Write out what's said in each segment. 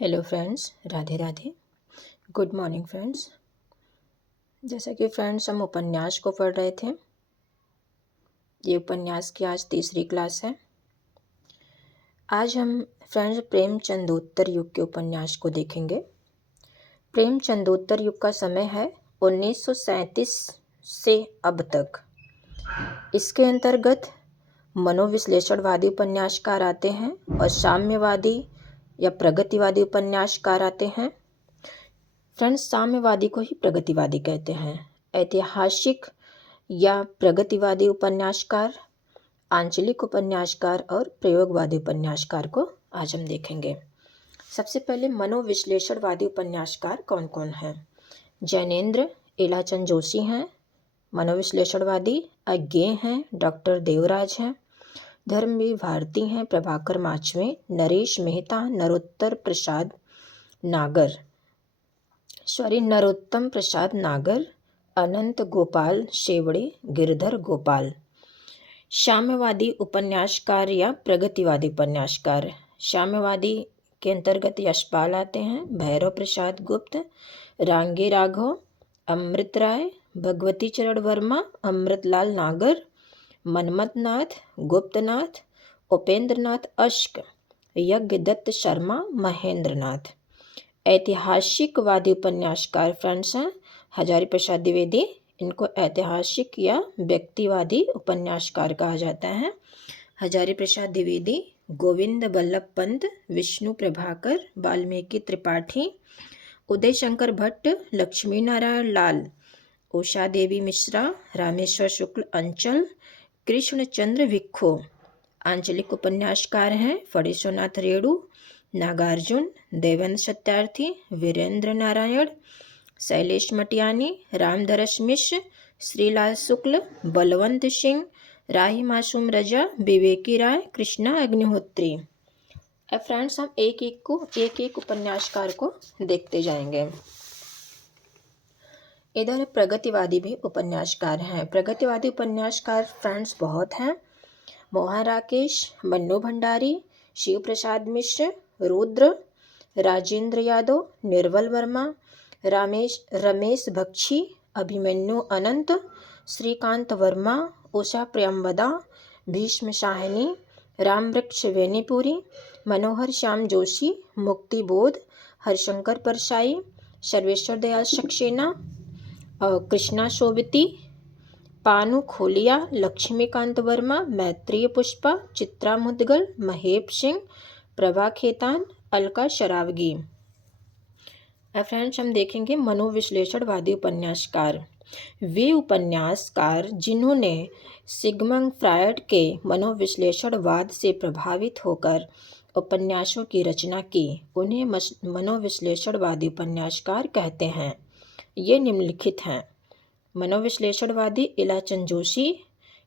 Hello friends, Radhe Radhe. Good morning friends. जैसा कि friends हम उपन्यास को पढ़ रहे थे, ये उपन्यास की आज तीसरी क्लास है। आज हम फ्रेंड्स प्रेमचंदोत्तर युग के उपन्यास को देखेंगे। प्रेमचंदोत्तर युग का समय है 1937 से अब तक। इसके अंतर्गत मनोविश्लेषणवादी उपन्यासकार आते हैं और साम्यवादी या प्रगतिवादी उपन्यासकार आते हैं। फ्रेंड्स, साम्यवादी को ही प्रगतिवादी कहते हैं। ऐतिहासिक या प्रगतिवादी उपन्यासकार, आंचलिक उपन्यासकार और प्रयोगवादी उपन्यासकार को आज हम देखेंगे। सबसे पहले मनोविश्लेषणवादी उपन्यासकार कौन कौन हैं? जैनेन्द्र एलाचंद जोशी हैं मनोविश्लेषणवादी। अज्ञेय हैं डॉक्टर देवराज हैं। धर्मवीर भारती हैं प्रभाकर माचवे। नरेश मेहता, नरोत्तम प्रसाद नागर, अनंत गोपाल शेवड़े, गिरधर गोपाल। साम्यवादी उपन्यासकार या प्रगतिवादी उपन्यासकार। साम्यवादी के अंतर्गत यशपाल आते हैं, भैरव प्रसाद गुप्त, रांगे राघव, अमृत राय, भगवती चरण वर्मा, अमृतलाल नागर, मनमथनाथ, गुप्तनाथ, उपेंद्रनाथ अश्क, यज्ञदत्त शर्मा, महेंद्रनाथ। ऐतिहासिकवादी उपन्यासकार फ्रेंड्स हैं हजारी प्रसाद द्विवेदी। इनको ऐतिहासिक या व्यक्तिवादी उपन्यासकार कहा जाता है। हजारी प्रसाद द्विवेदी, गोविंद बल्लभ पंत, विष्णु प्रभाकर, वाल्मीकि त्रिपाठी, उदय शंकर भट्ट, लक्ष्मी नारायण लाल, उषा देवी मिश्रा, रामेश्वर शुक्ल अंचल, कृष्णचंद्र भिक्खो। आंचलिक उपन्यासकार हैं फणीश्वरनाथ रेणु, नागार्जुन, देवेंद्र सत्यार्थी, वीरेंद्र नारायण, शैलेश मटियानी, रामधरस मिश्र, श्रीलाल शुक्ल, बलवंत सिंह, राही मासूम रजा, विवेकी राय, कृष्णा अग्निहोत्री। अब फ्रेंड्स हम एक एक उपन्यासकार को देखते जाएंगे। इधर प्रगतिवादी भी उपन्यासकार हैं। प्रगतिवादी उपन्यासकार फ्रेंड्स बहुत हैं। मोहन राकेश, मन्नू भंडारी, शिव प्रसाद मिश्र, रुद्र, राजेंद्र यादव, निर्मल वर्मा, रमेश बख्शी, अभिमन्यु अनंत, श्रीकांत वर्मा, उषा प्रियंवदा, भीष्म साहनी, रामवृक्ष वेनीपुरी, मनोहर श्याम जोशी, मुक्ति बोध, हरिशंकर परसाई, सर्वेश्वर दयाल सक्सेना, कृष्णा शोभिती, पानु खोलिया, लक्ष्मीकांत वर्मा, मैत्रेय पुष्पा, चित्रा मुदगल, महेप सिंह, प्रभा खेतान, अलका शरावगी। फ्रेंड्स हम देखेंगे मनोविश्लेषणवादी उपन्यासकार। वे उपन्यासकार जिन्होंने सिगमंड फ्रायड के मनोविश्लेषणवाद से प्रभावित होकर उपन्यासों की रचना की, उन्हें मनोविश्लेषणवादी उपन्यासकार कहते हैं। ये निम्नलिखित हैं। मनोविश्लेषणवादी एलाचंद जोशी,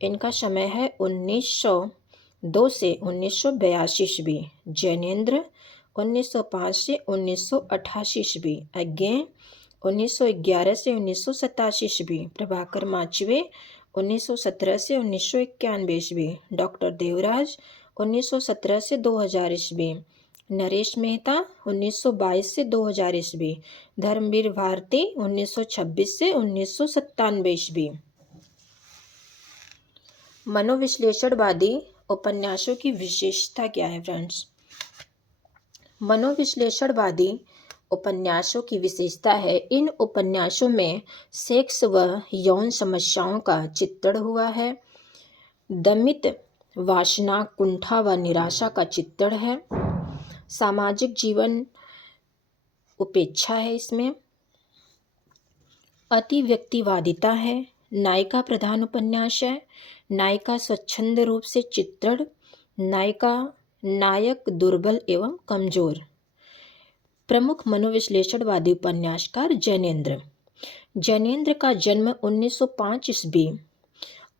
इनका समय है 1902 से 1982 ईस्वी। जैनेन्द्र 1905 से 1988 ईस्वी। अज्ञेय 1911 से 1987 ईस्वी। प्रभाकर माचवे 1917 से 1991 ईस्वी। डॉक्टर देवराज 1917 से 2000 ईस्वी। नरेश मेहता 1922 से 2000 ईस्वी। धर्मवीर भारती 1926 से 1997 ईस्वी। मनोविश्लेषणवादी उपन्यासों की विशेषता क्या है फ्रेंड्स? मनोविश्लेषणवादी उपन्यासों की विशेषता है, इन उपन्यासों में सेक्स व यौन समस्याओं का चित्रण हुआ है। दमित वासना, कुंठा व निराशा का चित्रण है। सामाजिक जीवन उपेक्षा है इसमें। अति व्यक्तिवादिता है। नायिका प्रधान उपन्यास है। नायिका स्वच्छंद रूप से चित्रण। नायक दुर्बल एवं कमजोर। प्रमुख मनोविश्लेषणवादी उपन्यासकार जैनेन्द्र का जन्म 1905 ईस्वी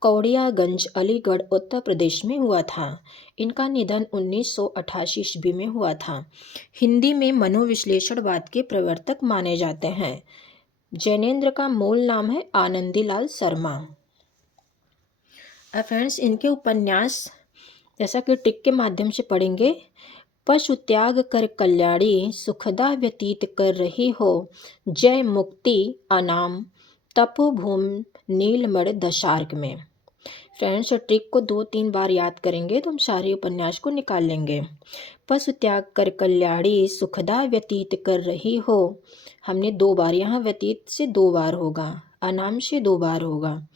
कौड़ियागंज, अलीगढ़, उत्तर प्रदेश में हुआ था। इनका निधन 1988 ईस्वी में हुआ था। हिंदी में मनोविश्लेषणवाद के प्रवर्तक माने जाते हैं। जैनेन्द्र का मूल नाम है आनंदीलाल शर्मा। फ्रेंड्स इनके उपन्यास जैसा कि टिक के माध्यम से पढ़ेंगे, पशु त्याग कर कल्याणी सुखदा व्यतीत कर रही हो, जय मुक्ति अनाम तपोभूम नीलमण दशार्क में। फ्रेंड्स, ट्रिक को 2-3 बार याद करेंगे तो हम सारे उपन्यास को निकाल लेंगे। पशु त्याग कर कल्याणी सुखदा व्यतीत कर रही हो, हमने 2 बार, यहाँ व्यतीत से 2 बार होगा, अनाम से 2 बार होगा।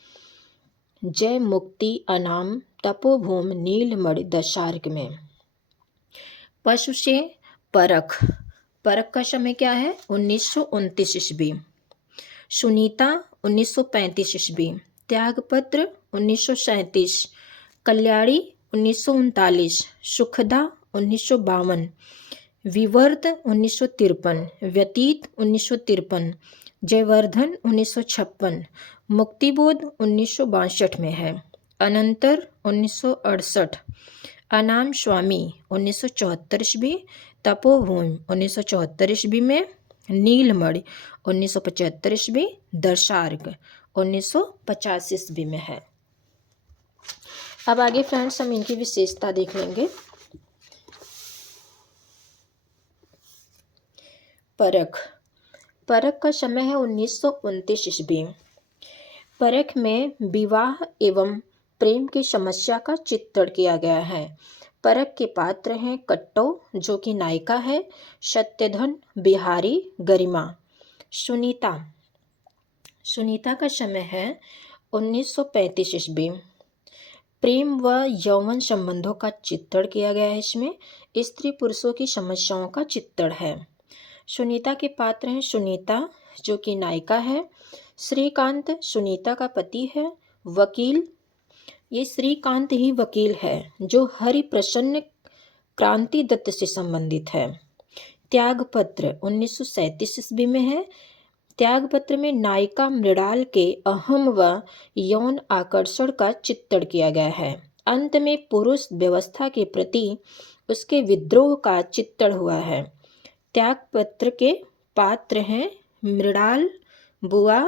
जय मुक्ति अनाम तपोभूम नीलमणि दशार्क में। पशु से परख, परख का समय क्या है? 1929 ईस्वी। सुनीता 1935 ईस्वी। त्यागपत्र 1937। कल्याणी 1939। सुखदा 1952। विवर्त 1953। व्यतीत 1953। जयवर्धन 1956। मुक्तिबोध 1962 में है। अनंतर 1968। अनाम स्वामी 1974 ईस्वी। तपोभूमि 1974 ईस्वी में। नीलमणि 1975 ईस्वी। दशार्क 1950 ईस्वी में है। अब आगे फ्रेंड्स हम इनकी विशेषता देख लेंगे। परख, परख का समय है 1929 ईस्वी। परख में विवाह एवं प्रेम की समस्या का चित्रण किया गया है। परख के पात्र हैं कट्टो जो कि नायिका है, सत्यधन, बिहारी, गरिमा। सुनीता, सुनीता का समय है 1935 ईस्वी। प्रेम व यौवन संबंधों का चित्रण किया गया है। इसमें स्त्री पुरुषों की समस्याओं का चित्रण है। सुनीता के पात्र हैं सुनीता जो कि नायिका है, श्रीकांत सुनीता का पति है, वकील, ये श्रीकांत ही वकील है जो हरिप्रसन्न क्रांति दत्त से संबंधित है। त्यागपत्र 1937 ईस्वी में है। त्यागपत्र में नायिका मृणाल के अहम व यौन आकर्षण का चित्रण किया गया है। अंत में पुरुष व्यवस्था के प्रति उसके विद्रोह का चित्रण हुआ है। त्यागपत्र के पात्र हैं मृणाल, बुआ,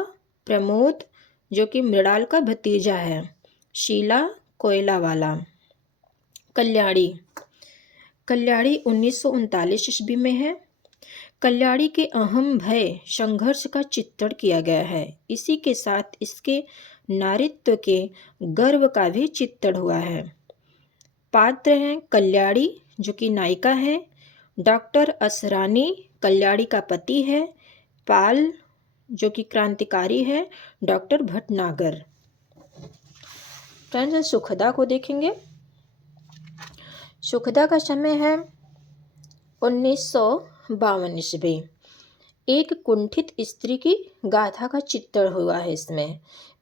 प्रमोद जो कि मृणाल का भतीजा है, शीला कोयलावाला। कल्याणी, कल्याणी 1939 ईस्वी में है। कल्याणी के अहम भय संघर्ष का चित्रण किया गया है। इसी के साथ इसके नारीत्व के गर्व का भी चित्रण हुआ है। पात्र हैं कल्याणी जो कि नायिका है, डॉक्टर असरानी कल्याणी का पति है, पाल जो कि क्रांतिकारी है, डॉक्टर भटनागर। फ्रेंड्स, सुखदा को देखेंगे। सुखदा का समय है 1952 ईस्वी। एक कुंठित स्त्री की गाथा का चित्रण हुआ है। इसमें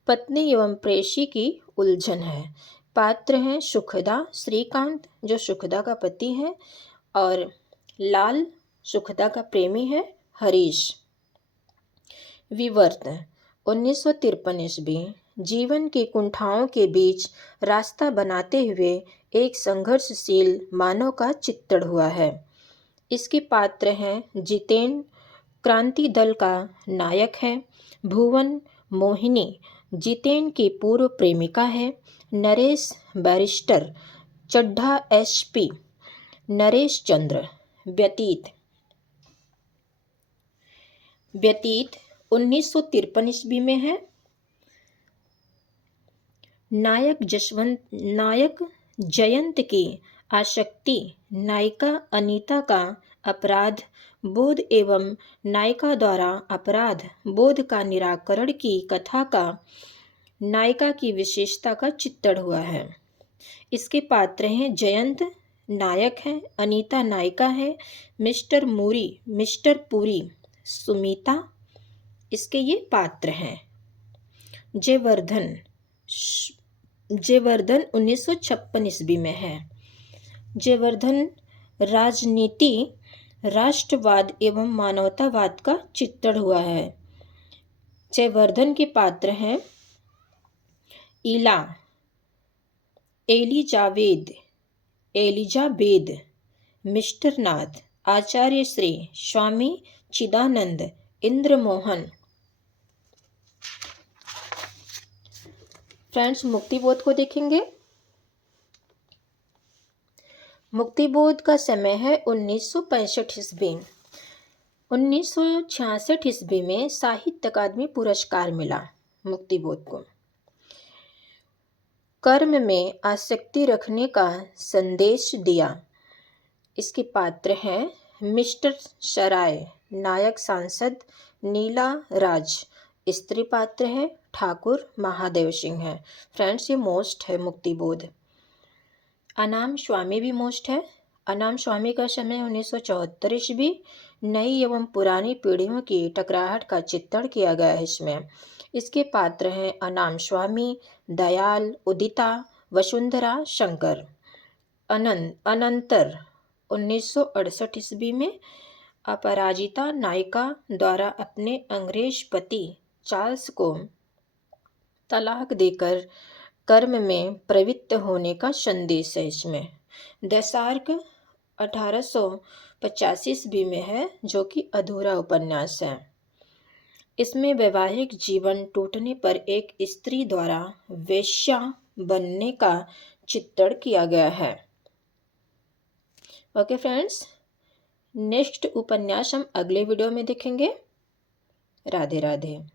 पत्नी एवं प्रेयसी की उलझन है। पात्र हैं सुखदा, श्रीकांत जो सुखदा का पति है, और लाल सुखदा का प्रेमी है, हरीश। विवर्त 1953 ईस्वी। जीवन की कुंठाओं के बीच रास्ता बनाते हुए एक संघर्षशील मानव का चित्रण हुआ है। इसके पात्र हैं जितेन क्रांति दल का नायक है, भुवन, मोहिनी जितेन की पूर्व प्रेमिका है, नरेश बैरिस्टर, चड्ढा एसपी, नरेश चंद्र। व्यतीत, व्यतीत 1953 ईस्वी में है। नायक जयंत की आसक्ति, नायिका अनीता का अपराध बोध एवं नायिका द्वारा अपराध बोध का निराकरण की कथा का नायिका की विशेषता का चित्रण हुआ है। इसके पात्र हैं जयंत नायक है, अनीता नायिका है, मिस्टर पुरी, सुमिता इसके ये पात्र हैं। जयवर्धन 1956 ईस्वी में है। जयवर्धन राजनीति, राष्ट्रवाद एवं मानवतावाद का चित्रण हुआ है। जयवर्धन के पात्र हैं एलिजाबेद, मिस्टर नाथ, आचार्य श्री, स्वामी चिदानंद, इंद्रमोहन। फ्रेंड्स, मुक्तिबोध को देखेंगे। मुक्तिबोध का समय है 1965 ईस्वी। 1966 ईस्वी में साहित्य अकादमी पुरस्कार मिला मुक्तिबोध को। कर्म में आसक्ति रखने का संदेश दिया। इसके पात्र हैं मिस्टर सराय, नायक सांसद नीला राज, स्त्री पात्र है ठाकुर महादेव सिंह है। फ्रेंड्स, ये मोस्ट है मुक्तिबोध। अनाम स्वामी भी मोस्ट है। अनाम स्वामी का समय 1974 ईस्वी। नई एवं पुरानी पीढ़ियों की टकराहट का चित्रण किया गया है इसमें। इसके पात्र हैं अनाम स्वामी, दयाल, उदिता, वसुंधरा, शंकर। अनंतर 1968 ईस्वी में अपराजिता नायिका द्वारा अपने अंग्रेज पति चार्ल्स को तलाक देकर कर्म में प्रवृत्त होने का संदेश है इसमें। देसार्क 1885 ईस्वी में है, जो कि अधूरा उपन्यास है। इसमें वैवाहिक जीवन टूटने पर एक स्त्री द्वारा वेश्या बनने का चित्रण किया गया है। ओके फ्रेंड्स, नेक्स्ट उपन्यास हम अगले वीडियो में देखेंगे। राधे राधे।